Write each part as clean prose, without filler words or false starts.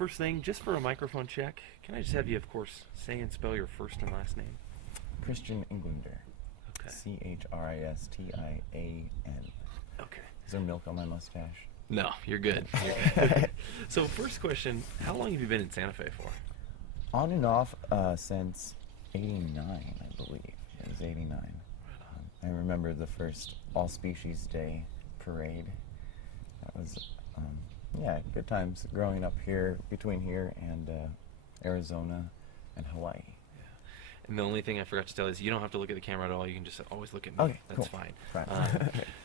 first thing, just for a microphone check, can I just have you, of course, say and spell your first and last name? Christian Englander. Okay. Christian. Okay. Is there milk on my mustache? No, you're good. You're good. So first question, how long have you been in Santa Fe for? On and off since 89, I believe. It was 89. I remember the first All Species Day parade. That was, good times growing up here, between here and Arizona and Hawaii. Yeah. And the only thing I forgot to tell is you don't have to look at the camera at all. You can just always look at me. Okay, That's cool. fine. Right.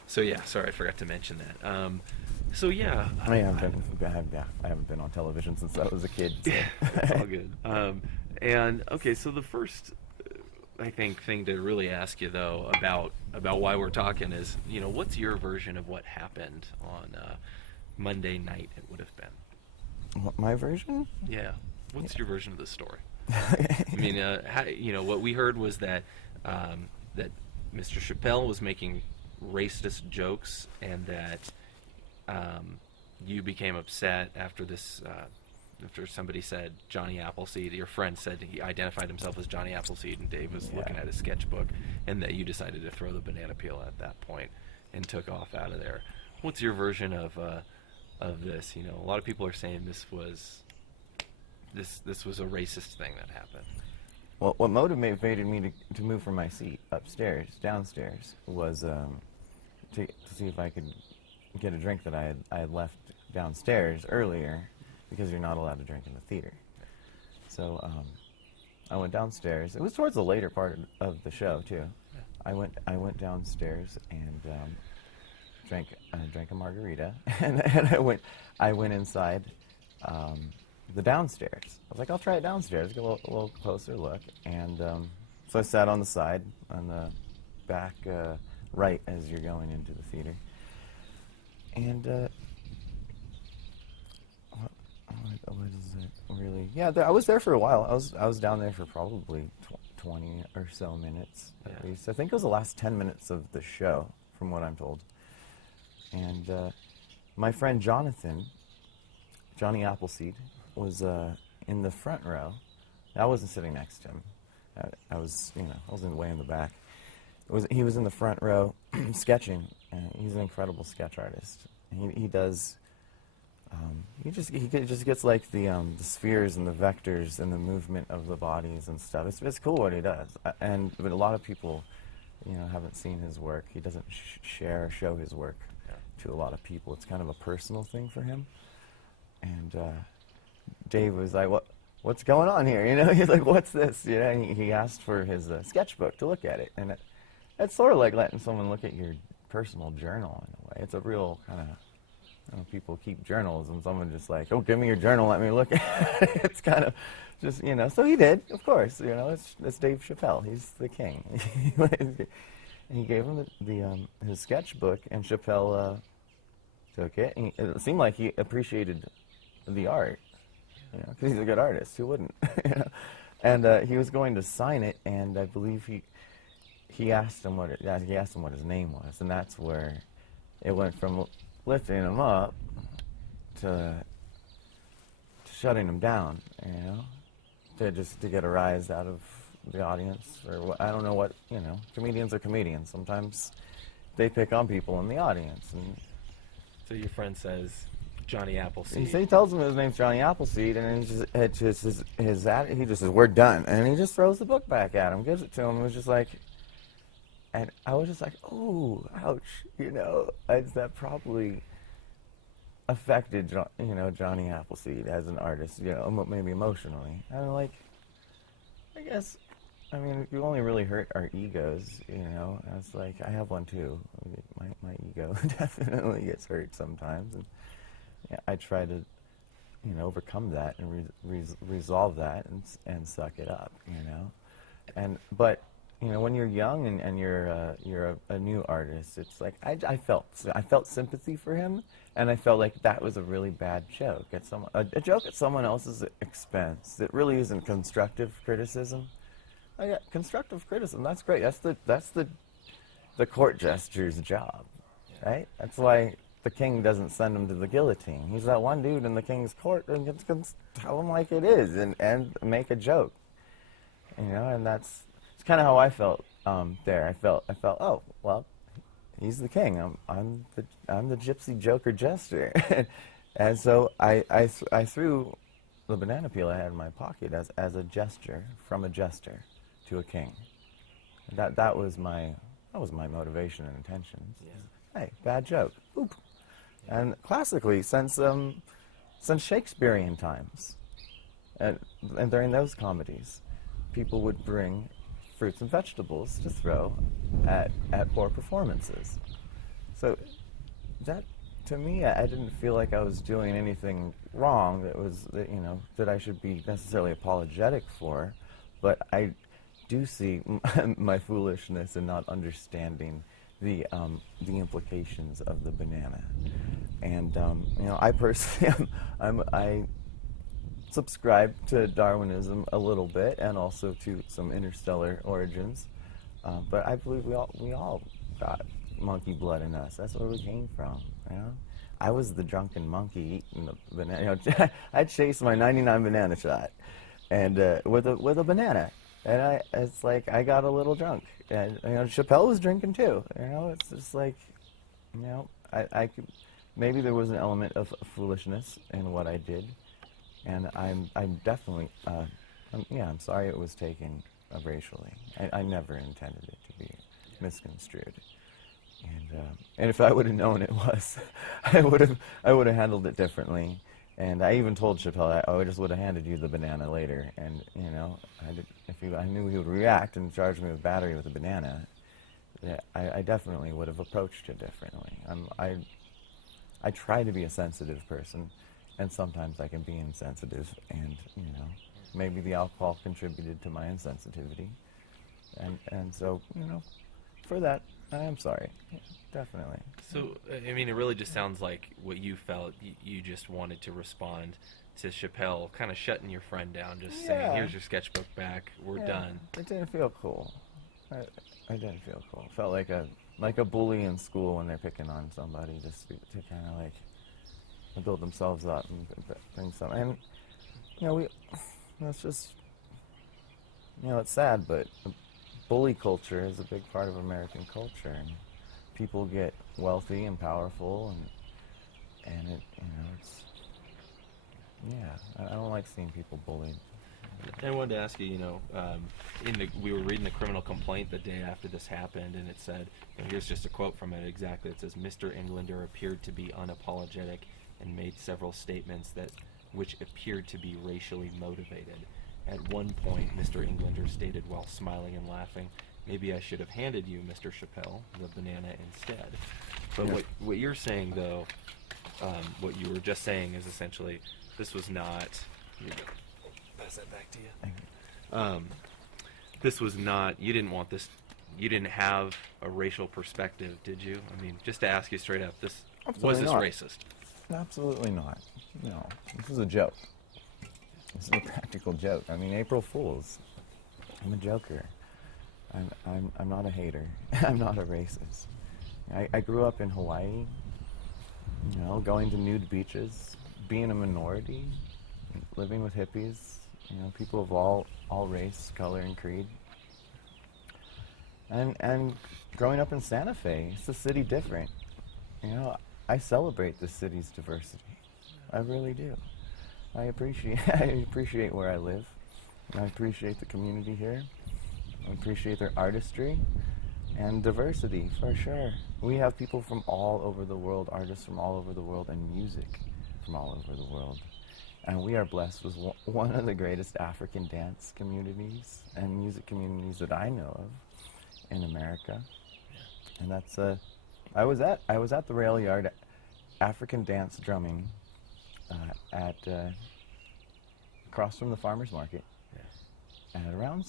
So yeah, sorry, I forgot to mention that. So yeah. I haven't been on television since I was a kid. So. Yeah, it's all good. And okay, so the first, I think, thing to really ask you though about why we're talking is, what's your version of what happened on Monday night? It would have been. What, my version? Yeah. What's your version of the story? I mean, what we heard was that that Mr. Chappelle was making racist jokes, and that you became upset after this. After somebody said Johnny Appleseed, your friend said he identified himself as Johnny Appleseed, and Dave was looking at his sketchbook, and that you decided to throw the banana peel at that point and took off out of there. What's your version of this? A lot of people are saying this was a racist thing that happened. Well, what motivated me to move from my seat downstairs, was to see if I could get a drink that I had left downstairs earlier, because you're not allowed to drink in the theater. So I went downstairs. It was towards the later part of the show too. Yeah. I went downstairs and drank a margarita, and I went inside the downstairs. I was like, I'll try it downstairs, get a little closer look, and so I sat on the side, on the back right as you're going into the theater, and what is it really? Yeah, I was there for a while. I was down there for probably 20 or so minutes at least. I think it was the last 10 minutes of the show, from what I'm told. And my friend Johnny Appleseed, was in the front row. I wasn't sitting next to him. I was in the way in the back. He was in the front row sketching. He's an incredible sketch artist. He does. He just gets like the spheres and the vectors and the movement of the bodies and stuff. It's cool what he does. But a lot of people, haven't seen his work. He doesn't show his work to a lot of people. It's kind of a personal thing for him. And Dave was like, "What's going on here?" He's like, "What's this?" And he asked for his sketchbook to look at it, and it's sort of like letting someone look at your personal journal in a way. It's a real kind of. People keep journals, and someone just like, "Oh, give me your journal, let me look at it." It's kind of just, So he did, of course. It's Dave Chappelle. He's the king. And he gave him his sketchbook, and Chappelle took it. And it seemed like he appreciated the art, because he's a good artist. Who wouldn't? And he was going to sign it, and I believe he asked him what his name was, and that's where it went from lifting him up to shutting him down, to get a rise out of the audience, or I don't know what, comedians are comedians. Sometimes they pick on people in the audience. And so your friend says Johnny Appleseed. So he tells him his name's Johnny Appleseed, and he just says, "We're done," and he just throws the book back at him, gives it to him, and was just like. And I was just like, "Oh, ouch!" That probably affected, Johnny Appleseed as an artist, maybe emotionally. And I guess, you only really hurt our egos, I was like, I have one too. My ego definitely gets hurt sometimes, and I try to, overcome that and resolve that and suck it up, but. When you're young and you're a new artist, it's like I felt sympathy for him, and I felt like that was a really bad joke a joke at someone else's expense. That really isn't constructive criticism. Constructive criticism, that's great. That's the court jester's job, right? That's why the king doesn't send him to the guillotine. He's that one dude in the king's court and can tell him like it is and make a joke. You know, and it's kind of how I felt there. I felt, oh, well, he's the king. I'm the gypsy joker jester. And so I threw the banana peel I had in my pocket as a gesture from a jester to a king. That was my motivation and intentions. Yeah. Hey, bad joke. Oop. And classically, since Shakespearean times, and during those comedies, people would bring fruits and vegetables to throw at poor performances. So that, to me, I didn't feel like I was doing anything wrong that I should be necessarily apologetic for, but I do see my foolishness in not understanding the implications of the banana. And I personally I subscribe to Darwinism a little bit, and also to some interstellar origins. But I believe we all got monkey blood in us. That's where we came from. You know, I was the drunken monkey eating the banana. I chased my 99 banana shot, and with a banana, and it's like I got a little drunk, and Chappelle was drinking too. It's just like, I could, maybe there was an element of foolishness in what I did. And I'm definitely, I'm sorry it was taken racially. I never intended it to be misconstrued. And if I would have known it was, I would have handled it differently. And I even told Chappelle I just would have handed you the banana later. And I knew he would react and charge me with battery with a banana, I definitely would have approached it differently. I try to be a sensitive person. And sometimes I can be insensitive, and maybe the alcohol contributed to my insensitivity, and so for that I am sorry, definitely. So I mean, it really just sounds like what you felt. You just wanted to respond to Chappelle, kind of shutting your friend down, just saying, "Here's your sketchbook back. We're done." It didn't feel cool. I didn't feel cool. It felt like a bully in school when they're picking on somebody, just to kind of like build themselves up and bring some. And it's just, it's sad, but bully culture is a big part of American culture, and people get wealthy and powerful, and it, it's, I don't like seeing people bullied. I wanted to ask you, we were reading the criminal complaint the day after this happened, and it said, here's just a quote from it exactly. It says, "Mr. Englander appeared to be unapologetic and made several statements which appeared to be racially motivated. At one point, Mr. Englander stated while smiling and laughing, 'Maybe I should have handed you, Mr. Chappelle, the banana instead.'" But what you're saying, though, what you were just saying is essentially, this was not... Here you go. Pass that back to you. This was not... You didn't want this... You didn't have a racial perspective, did you? I mean, just to ask you straight up, was this racist? Absolutely not. No, this is a joke. This is a practical joke. I mean, April Fools. I'm a joker. I'm not a hater. I'm not a racist. I grew up in Hawaii. Going to nude beaches, being a minority, living with hippies. People of all race, color, and creed. And growing up in Santa Fe, it's a city different. I celebrate the city's diversity. I really do. I appreciate where I live. I appreciate the community here. I appreciate their artistry and diversity, for sure. We have people from all over the world, artists from all over the world, and music from all over the world. And we are blessed with one of the greatest African dance communities and music communities that I know of in America. And that's I was at the rail yard, African dance drumming, at across from the farmers market, and around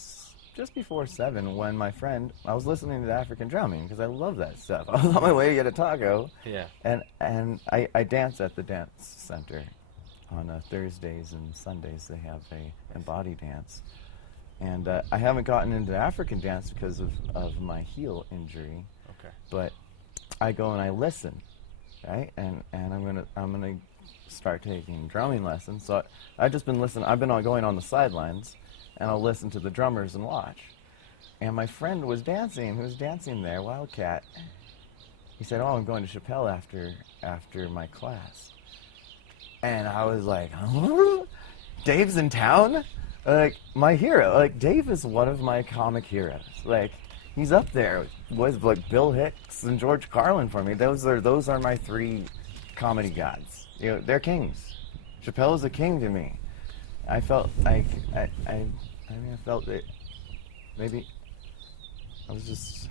just before 7, when my friend, I was listening to African drumming because I love that stuff. I was on my way to get a taco, and I dance at the dance center on Thursdays and Sundays. They have a body dance, and I haven't gotten into African dance because of my heel injury. Okay. But I go and I listen right? And I'm gonna start taking drumming lessons. So I've just been listening. I've been going on the sidelines, and I'll listen to the drummers and watch. And my friend was dancing. Who was dancing there? Wildcat. He said, "Oh, I'm going to Chappelle after my class." And I was like, "Huh? Dave's in town?" Like, my hero. Like, Dave is one of my comic heroes. Like, he's up there with like Bill Hicks and George Carlin for me. Those are my three comedy gods. You know, they're kings. Chappelle is a king to me. I felt like I felt that maybe I was just,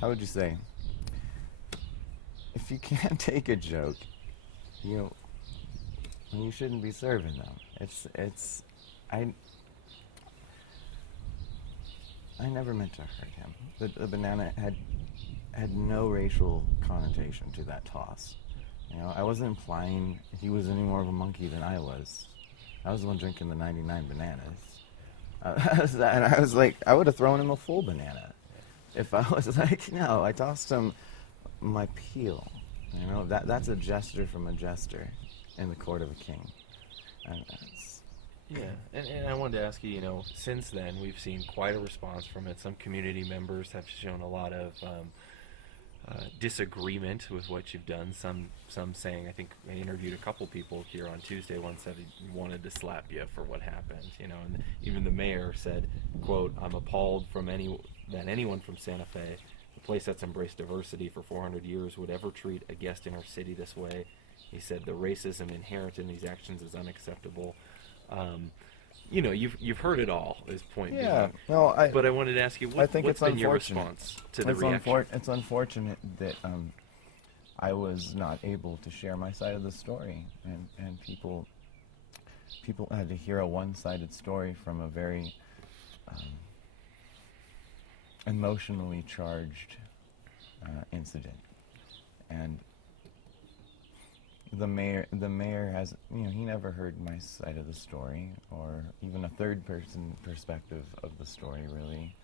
how would you say? If you can't take a joke, you shouldn't be serving them. I never meant to hurt him. The banana had no racial connotation to that toss. You know, I wasn't implying he was any more of a monkey than I was. I was the one drinking the 99 bananas. And I was like, I would have thrown him a full banana. If I was like, no, I tossed him my peel. You know, that's a gesture from a jester in the court of a king. And that's... Yeah, and I wanted to ask you, you know, since then we've seen quite a response from it. Some community members have shown a lot of disagreement with what you've done. Some saying, I think I interviewed a couple people here on Tuesday. One said he wanted to slap you for what happened, you know, and even the mayor said, quote, "I'm appalled that anyone from Santa Fe, the place that's embraced diversity for 400 years, would ever treat a guest in our city this way." He said the racism inherent in these actions is unacceptable. You know, you've heard it all. Is point Yeah, being. no, But I wanted to ask you, what's been your response to the reaction? It's unfortunate that I was not able to share my side of the story, and people had to hear a one-sided story from a very emotionally charged incident, and the mayor has, you know, he never heard my side of the story, or even a third person perspective of the story, really,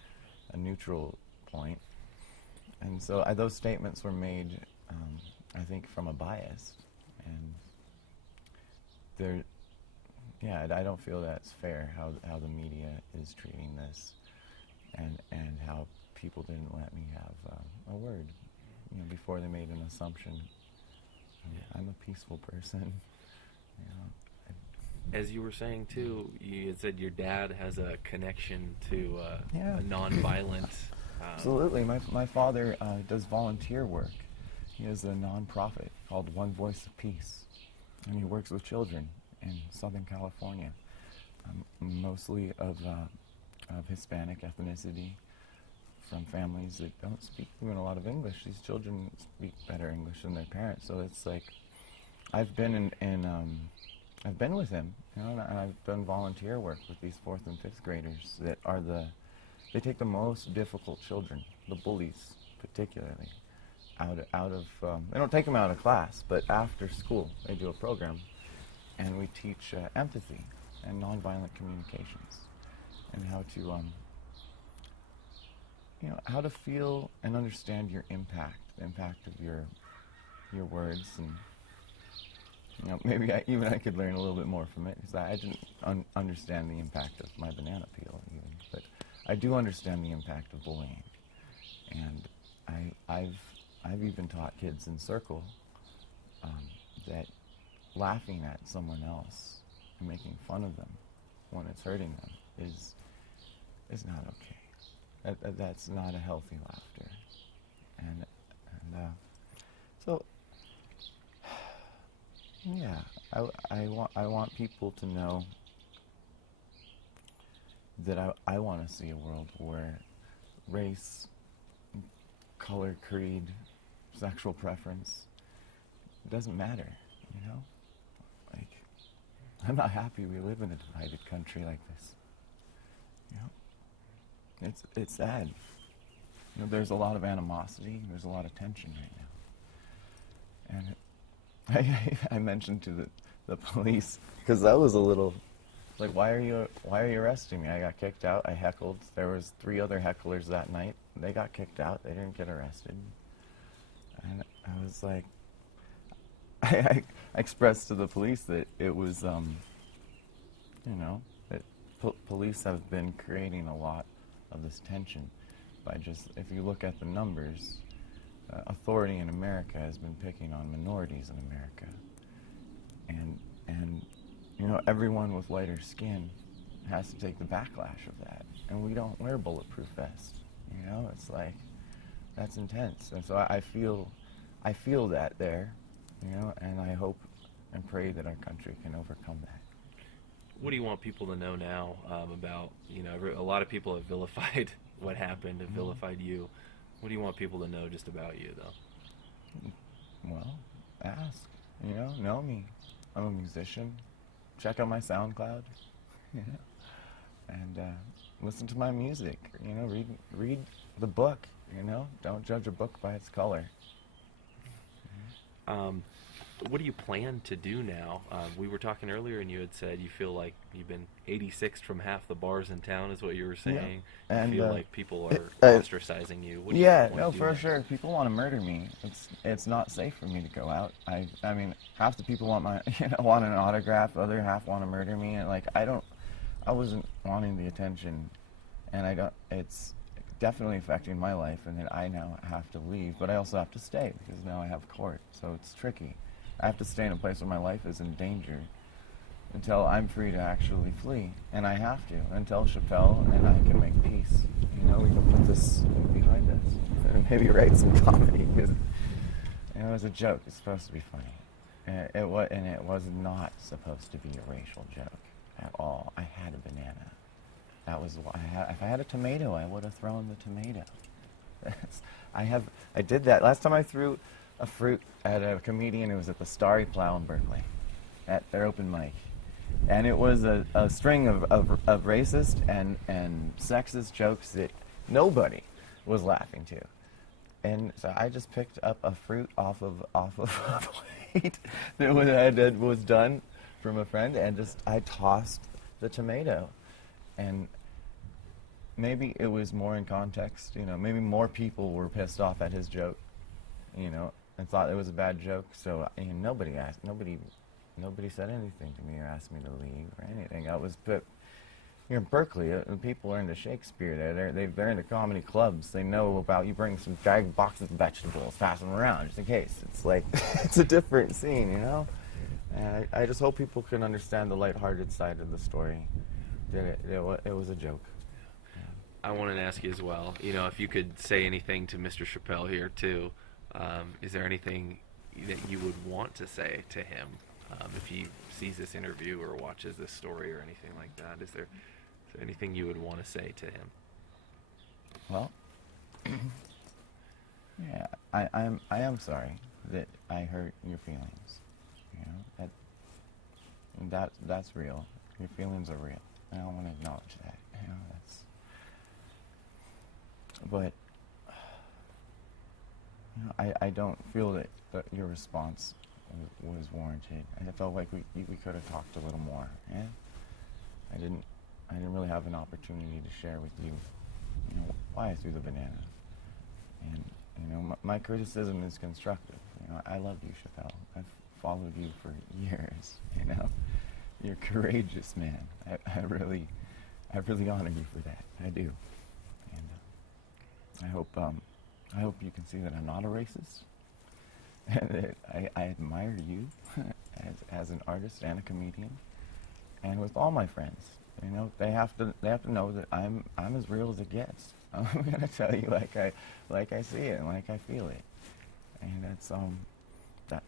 a neutral point. And so those statements were made, I think, from a bias, and I don't feel that's fair how the media is treating this, and how people didn't let me have a word, you know, before they made an assumption. I'm a peaceful person. You know, As you were saying too, you had said your dad has a connection to a nonviolent. Absolutely. My father does volunteer work. He has a nonprofit called One Voice of Peace, and he works with children in Southern California, mostly of Hispanic ethnicity, from families that don't speak even a lot of English. These children speak better English than their parents, so it's like I've been I've been with him, you know, and I've done volunteer work with these 4th and 5th graders that are they take the most difficult children, the bullies particularly, out of they don't take them out of class, but after school they do a program, and we teach empathy and nonviolent communications, and how to you know, how to feel and understand your impact, the impact of your words, and, you know, maybe I could learn a little bit more from it, because I didn't understand the impact of my banana peel even, but I do understand the impact of bullying, and I've even taught kids in circle that laughing at someone else and making fun of them when it's hurting them is not okay. That's not a healthy laughter, and so yeah, I want people to know that I want to see a world where race, color, creed, sexual preference doesn't matter. You know, like, I'm not happy we live in a divided country like this. You know. It's sad. You know, there's a lot of animosity. There's a lot of tension right now. And I mentioned to the police, because I was a little like, why are you arresting me? I got kicked out. I heckled. There was 3 other hecklers that night. They got kicked out. They didn't get arrested. And I was like, I expressed to the police that it was, that police have been creating a lot of this tension by just, if you look at the numbers, authority in America has been picking on minorities in America. And everyone with lighter skin has to take the backlash of that. And we don't wear bulletproof vests. It's like, that's intense. And so I feel that there, and I hope and pray that our country can overcome that. What do you want people to know now about, a lot of people have vilified what happened, have vilified you. What do you want people to know just about you, though? Well, ask, know me. I'm a musician. Check out my SoundCloud, and listen to my music, read the book, don't judge a book by its color. What do you plan to do now? We were talking earlier, and you had said you feel like you've been 86th from half the bars in town, is what you were saying. Yeah. And you feel like people are ostracizing you. What do you want to do for next? sure. People want to murder me. It's not safe for me to go out. I mean, half the people want want an autograph, other half want to murder me, and I wasn't wanting the attention, and it's definitely affecting my life, and then I now have to leave, but I also have to stay because now I have court, so it's tricky. I have to stay in a place where my life is in danger until I'm free to actually flee, and I have to, until Chappelle and I can make peace. We can put this behind us and maybe write some comedy, because it was a joke. It's supposed to be funny. It was not supposed to be a racial joke at all. I had a banana. That was what I had. If I had a tomato, I would have thrown the tomato. I did that. Last time I threw a fruit at a comedian, it was at the Starry Plow in Berkeley, at their open mic. And it was a string of racist and sexist jokes that nobody was laughing to. And so I just picked up a fruit off of a plate that was done from a friend, and I tossed the tomato. And maybe it was more in context, maybe more people were pissed off at his joke, and thought it was a bad joke. So nobody said anything to me or asked me to leave or anything. Here in Berkeley, people are into Shakespeare. They're into comedy clubs. They know about you bring some bag boxes of vegetables, pass them around just in case. It's like it's a different scene, And I just hope people can understand the lighthearted side of the story. That it was a joke. I wanted to ask you as well, if you could say anything to Mr. Chappelle here too, is there anything that you would want to say to him if he sees this interview or watches this story or anything like that? Is there anything you would want to say to him? Well, yeah, I am sorry that I hurt your feelings. That's real. Your feelings are real. I don't want to acknowledge that. But I don't feel that your response was warranted. I felt like we could have talked a little more. Yeah, I didn't really have an opportunity to share with you, why I threw the banana. And my criticism is constructive. I love you, Chappelle. I've followed you for years. You're courageous, man. I really honor you for that. I do. And I hope you can see that I'm not a racist. And that I admire you as an artist and a comedian, and with all my friends. They have to know that I'm as real as it gets. I'm gonna tell you like I see it and like I feel it. And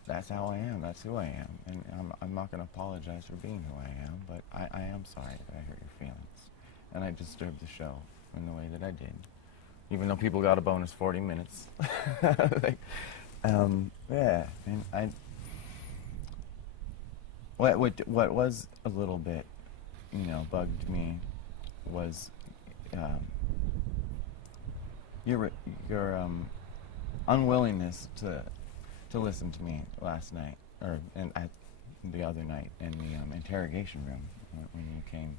that's how I am. That's who I am. And I'm not going to apologize for being who I am, but I am sorry that I hurt your feelings. And I disturbed the show in the way that I did. Even though people got a bonus 40 minutes. Yeah. And what was a little bit, bugged me was your unwillingness to listen to me last night, and the other night in the interrogation room when you came,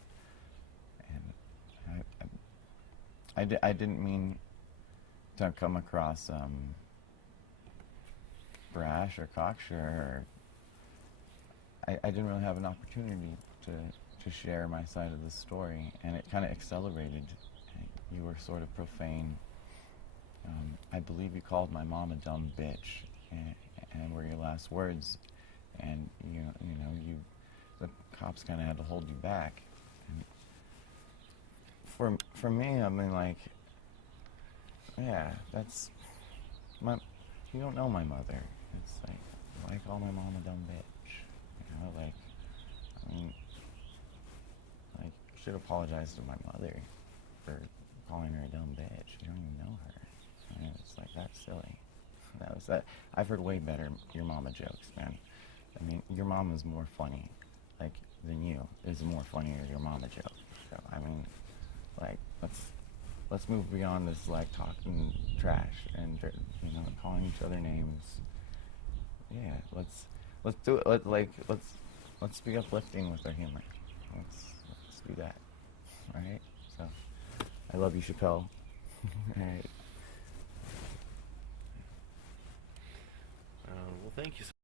and I didn't mean to come across brash or cocksure or I didn't really have an opportunity to share my side of the story, and it kind of accelerated. You were sort of profane. I believe you called my mom a dumb bitch, and were your last words. And the cops kind of had to hold you back. And for me, I mean, like, yeah, that's you don't know my mother. It's like, why call my mom a dumb bitch? Like, I mean, like, you should apologize to my mother for calling her a dumb bitch. You don't even know her. I mean, it's like, that's silly. I've heard way better your mama jokes, man. I mean, your mom is more funny, like, than you. Is more funnier your mama joke. So, I mean, like, let's move beyond this, like, talking trash and, calling each other names. Yeah, let's do it. Let's be uplifting with our humor. Let's do that. All right. So, I love you, Chappelle. All right. Well, thank you so